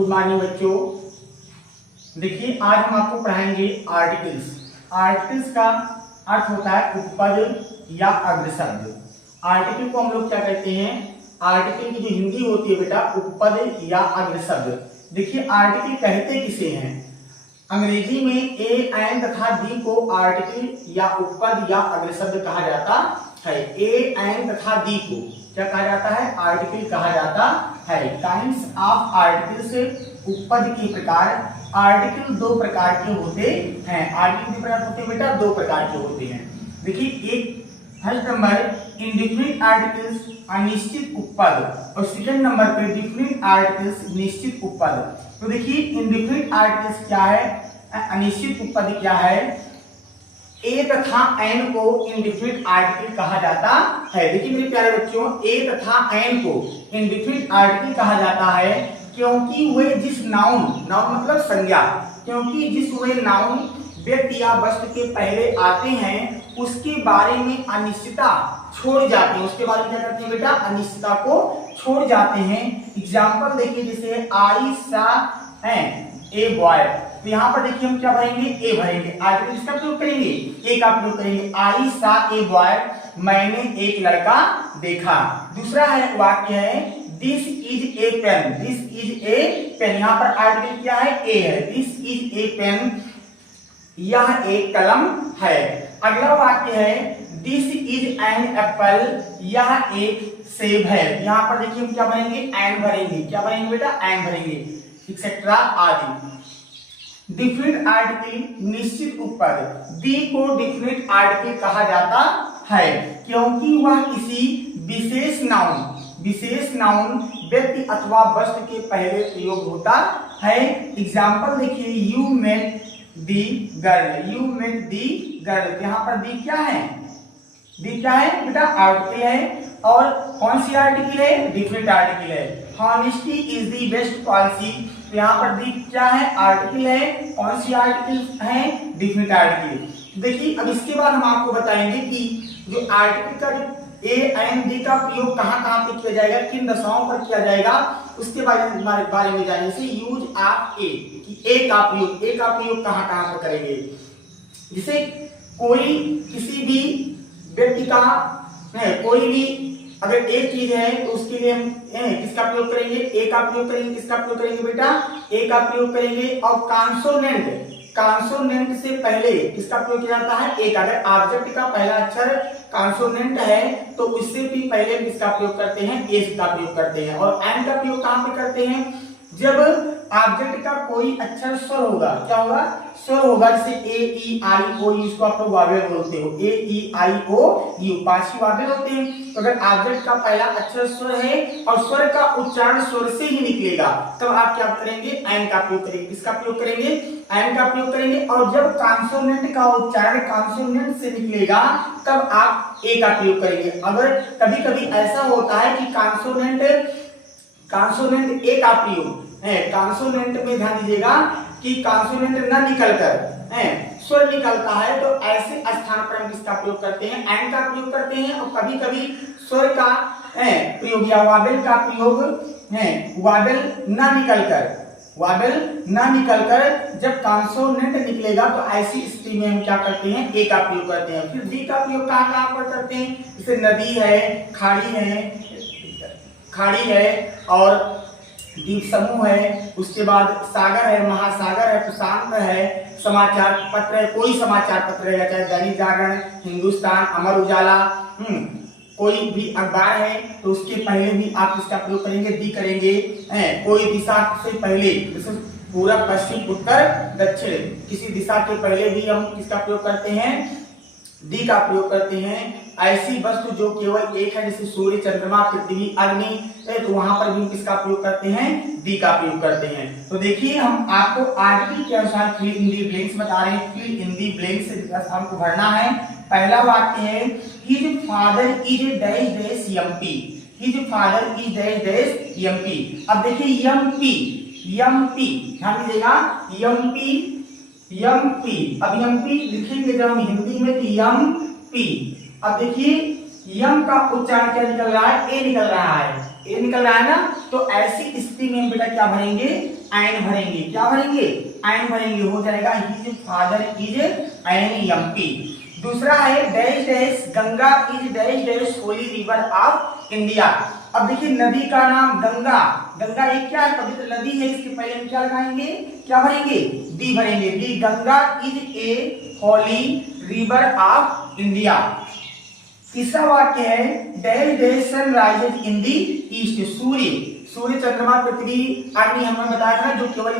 Good morning बच्चों। देखिए आज हम आपको पढ़ाएंगे आर्टिकल्स। आर्टिकल्स का अर्थ होता है उपपद या अग्रशब्द। आर्टिकल को हम लोग क्या कहते हैं? आर्टिकल की जो हिंदी होती है बेटा उपपद या अग्रशब्द। देखिए आर्टिकल कहते किसे हैं? अंग्रेजी में ए एंड तथा दी को आर्टिकल या उपपद या अग्रशब्द कहा जाता है। ए एंड तथा दी को क्या कहा जाता है? आर्टिकल कहा जाता है। काइंड्स ऑफ आर्टिकल्स, उपपद के प्रकार। आर्टिकल दो प्रकार के होते हैं। आर्टिकल कितने प्रकार होते हैं बेटा? दो प्रकार के होते हैं। देखिए एक फर्स्ट नंबर इंडिफिनिट आर्टिकल्स अनिश्चित उपपद और सेकंड नंबर पे डिफिनिट आर्टिकल्स निश्चित उपपद। तो देखिए इंडिफिनिट आर्टिकल्स क्या है, अनिश्चित उपपद क्या है? ए तथा एन को इंडिफिनिट आर्टिकल कहा जाता है। देखिए मेरे प्यारे बच्चों, ए तथा एन को इंडिफिनिट आर्टिकल कहा जाता है क्योंकि वे जिस नाउन, नाउन मतलब संज्ञा, क्योंकि जिस वे नाउन व्यक्ति या वस्तु के पहले आते हैं उसके बारे में अनिश्चितता छोड़ जाते हैं। उसके बारे में क्या करते हैं बेटा? अनिश्चितता को छोड़ जाते हैं। एग्जाम्पल देखिए जैसे आई सा ए बॉय, तो यहाँ पर देखिए हम क्या भरेंगे? ए भरेंगे। आर्टिकल किसका प्रयोग करेंगे? ए का प्रयोग करेंगे। आई सा ए बॉय, मैंने एक लड़का देखा। दूसरा है वाक्य है this is a pen, this is a pen. यहाँ पर आर्टिकल क्या है? ए है। दिस इज ए पेन, यह एक कलम है। अगला वाक्य है दिस इज एन एप्पल, यह एक सेब है। यहाँ पर देखिए हम क्या भरेंगे? एन भरेंगे। क्या भरेंगे बेटा? एन भरेंगे, एक्सेट्रा आदि। डिफिनिट आर्टिकल निश्चित उपपद। दी को डिफिनिट आर्टिकल कहा जाता है क्योंकि वह किसी विशेष नाउन व्यक्ति अथवा वस्तु के पहले प्रयोग होता है। एग्जाम्पल देखिए you met the girl, you met the girl. यहाँ पर दी क्या है? दी क्या है बेटा? आर्टिकल है। और कौन सी आर्टिकल है? डिफिनिट आर्टिकल है। Honesty is the best policy, तो यहाँ पर दी क्या है? आर्टिकल है। कौन सी आर्टिकल है? Definite article. देखिए अब इसके बाद हम आपको बताएंगे कि जो आर्टिकल का ए एंड डी का प्रयोग कहाँ कहाँ पे किया जाएगा, किन दशाओं पर किया जाएगा, उसके बारे में जानेंगे। जैसे यूज ऑफ ए, कि ए का प्रयोग कहाँ कहाँ पर करेंगे। जैसे कोई किसी भी व्यक्ति का कोई भी अगर एक चीज है तो उसके लिए हम किसका प्रयोग करेंगे? ए का प्रयोग करेंगे। किसका प्रयोग करेंगे बेटा? ए का प्रयोग करेंगे। और कॉन्सोनेंट से पहले किसका प्रयोग किया जाता है? ए का। अगर ऑब्जेक्ट का पहला अक्षर कॉन्सोनेंट है तो उससे भी पहले किसका प्रयोग करते हैं? ए का प्रयोग करते हैं। और एन का प्रयोग कहां पे करते हैं? जब ऑब्जेक्ट का कोई अक्षर स्वर होगा। क्या होगा? स्वर होगा। जैसे ए ई आई ओ यू, इसको आप लोग वावेल बोलते हो। ए ई आई ओ यू, पांच ही वावेल होते हैं। तो अगर ऑब्जेक्ट का पहला अक्षर स्वर है और स्वर का उच्चारण स्वर से ही निकलेगा तब आप क्या करेंगे? एन का प्रयोग करेंगे। किसका प्रयोग करेंगे? एन का प्रयोग करेंगे। और जब कॉन्सोनेंट का उच्चारण कॉन्सोनेंट से निकलेगा तब आप ए का प्रयोग करेंगे। अगर कभी कभी ऐसा होता है कि कॉन्सोनेंट ए का प्रयोग है, कॉन्सोनेंट में ध्यान दीजिएगा कि कॉन्सोनेंट न निकलकर स्वर निकलता है तो ऐसे स्थान पर हम किसका प्रयोग करते हैं? एन का प्रयोग करते हैं। और कभी कभी स्वर का प्रयोग या वावेल का प्रयोग वावेल न निकलकर जब कॉन्सोनेंट निकलेगा तो ऐसी स्थिति में हम क्या करते हैं? ए का प्रयोग करते हैं। फिर डी का प्रयोग कहाँ कहाँ पर करते हैं? जैसे नदी है, खाड़ी है और द्वीप समूह है, उसके बाद सागर है, महासागर है, प्रशांत है, समाचार पत्र है, कोई समाचार पत्र रहेगा, चाहे दैनिक जागरण, हिंदुस्तान, अमर उजाला, कोई भी अखबार है तो उसके पहले भी आप इसका प्रयोग करेंगे, दी करेंगे। कोई दिशा से पहले, जैसे पूरब, पश्चिम, उत्तर, दक्षिण, किसी दिशा के पहले भी हम किसका प्रयोग करते हैं? दी का प्रयोग करते हैं। ऐसी वस्तु जो केवल एक है जैसे सूर्य, चंद्रमा, पृथ्वी, अग्नि, तो वहां पर भी किसका प्रयोग करते हैं? दी का प्रयोग करते हैं। तो देखिए हम आपको आर्टिकल के अनुसार फिल इन दी ब्लैंक्स बता रहे हैं। फिल इन दी ब्लैंक्स हमको भरना है। पहला वाक्य है his father is dash dash MP, his father is dash dash MP. अब देखिए एमपी ध्यान दीजिएगा, एमपी। अब एमपी लिखेंगे जब हम हिंदी में तो एमपी। अब देखिए यम का उच्चारण क्या निकल रहा है? ए निकल रहा है। ए निकल रहा है ना, तो ऐसी स्थिति में बेटा क्या भरेंगे, एन भरेंगे। क्या भरेंगे, एन भरेंगे। हो जाएगा his father is an MP. दूसरा है dash dash Ganga is dash dash Holi river of India. अब देखिए नदी का नाम गंगा, गंगा एक क्या है, पवित्र नदी है, इसके पहले हम क्या लगाएंगे, क्या भरेंगे, दी भरेंगे। The Ganga is a holy river of India. तीसरा वाक्य है dash dash sun rises in the east. सूर्य, सूर्य चंद्रमा पृथ्वी अग्नि हमें बताया था जो केवल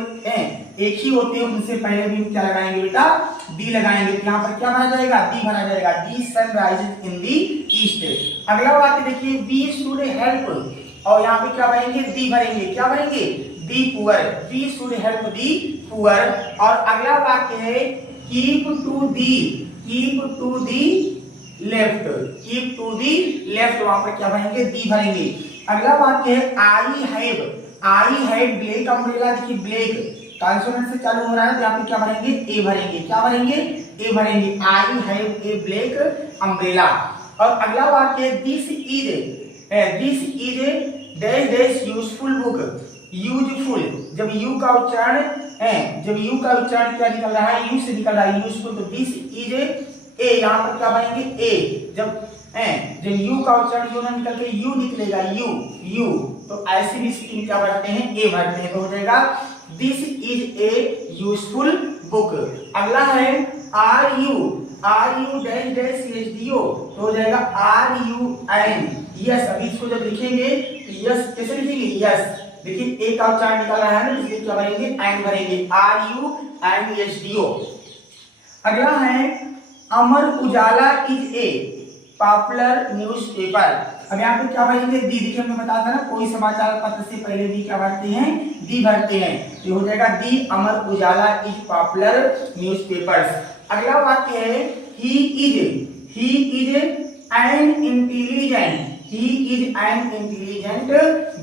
एक ही होते हैं, उनसे पहले भी क्या लगाएंगे बेटा, दी लगाएंगे। तो यहाँ पर क्या भरा जाएगा, दी भरा जाएगा। The sun rises in the east. अगला वाक्य देखिए वी शुड हेल्प, और यहाँ पे क्या भरेंगे, दी भरेंगे। क्या भरेंगे, the poor. We should help the poor. और अगला वाक्य है keep to the, keep to the left, keep to the left. वहां पर क्या भरेंगे, दी भरेंगे। अगला वाक्य है आई हैव ब्लैक अम्ब्रेला। देखिए ब्लैक कॉन्सोनेंट से चालू हो रहा है, तो यहाँ पे क्या भरेंगे, ए भरेंगे। क्या भरेंगे, ए भरेंगे। I have a black umbrella. और अगला वाक्य है this is dash dash useful book. Useful, जब यू का उच्चारण क्या निकल रहा है, यू से निकल रहा है, यूजफुल। तो दिस इज ए, यहाँ पर क्या बनेंगे, ए। जब यू का उच्चारण यू ना निकल के यू निकलेगा, यू, तो ऐसी भी स्थिति में क्या भरते हैं, ए भरते हैं। तो हो जाएगा this is a useful book. अगला है are you dash dash SDO. तो हो जाएगा आर यू एन यस। अभी इसको जब लिखेंगे तो यस कैसे लिखेंगे, यस। देखिए ए का उच्चारण निकल रहा है ना, इसलिए क्या भरेंगे, एन भरेंगे। Are you an SDO. अगला है Amar Ujala is a popular newspaper. अब यहाँ पे क्या भरेंगे, दी। देखिए हमने बताया था ना, कोई समाचार पत्र से पहले दी क्या भरते हैं, दी भरते हैं। तो हो जाएगा दी अमर उजाला इज पॉपुलर न्यूज़पेपर्स। अगला वाक्य है ही इज एन इंटेलिजेंट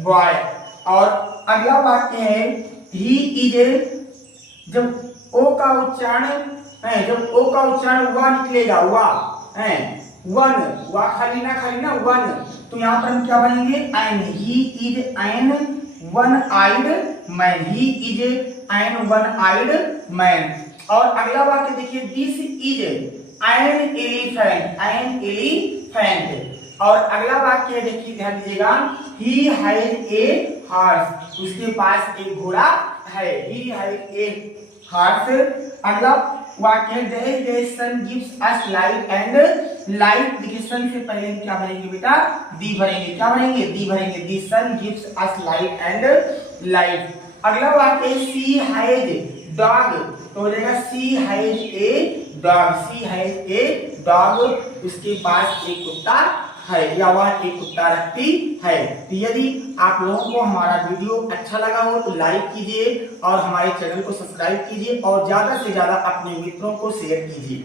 बॉय। और अगला वाक्य है ही इज, जब ओ का उच्चारण वा निकलेगा, वन, वा खाली ना वन, तो यहाँ पर हम क्या बनेंगे, an. He is an one eyed man. He is an one eyed man. और अगला वाक्य देखिए दिस इज एन एलिफेंट। और अगला वाक्य देखिए ध्यान दीजिएगा ही हैज ए हॉर्स। उसके पास एक घोड़ा है। He has a horse. अगला वाक्य dash dash sun gives us light and light. देखिए सन से पहले क्या भरेंगे बेटा, दी भरेंगे। क्या भरेंगे, दी भरेंगे। The sun gives us light and light. अगला वाक्य सी हैज डॉग। तो हो जाएगा she has a dog. She has a dog. उसके पास एक कुत्ता है, या वह एक कुत्ता रखती है। तो यदि आप लोगों को हमारा वीडियो अच्छा लगा हो तो लाइक कीजिए और हमारे चैनल को सब्सक्राइब कीजिए और ज्यादा से ज्यादा अपने मित्रों को शेयर कीजिए।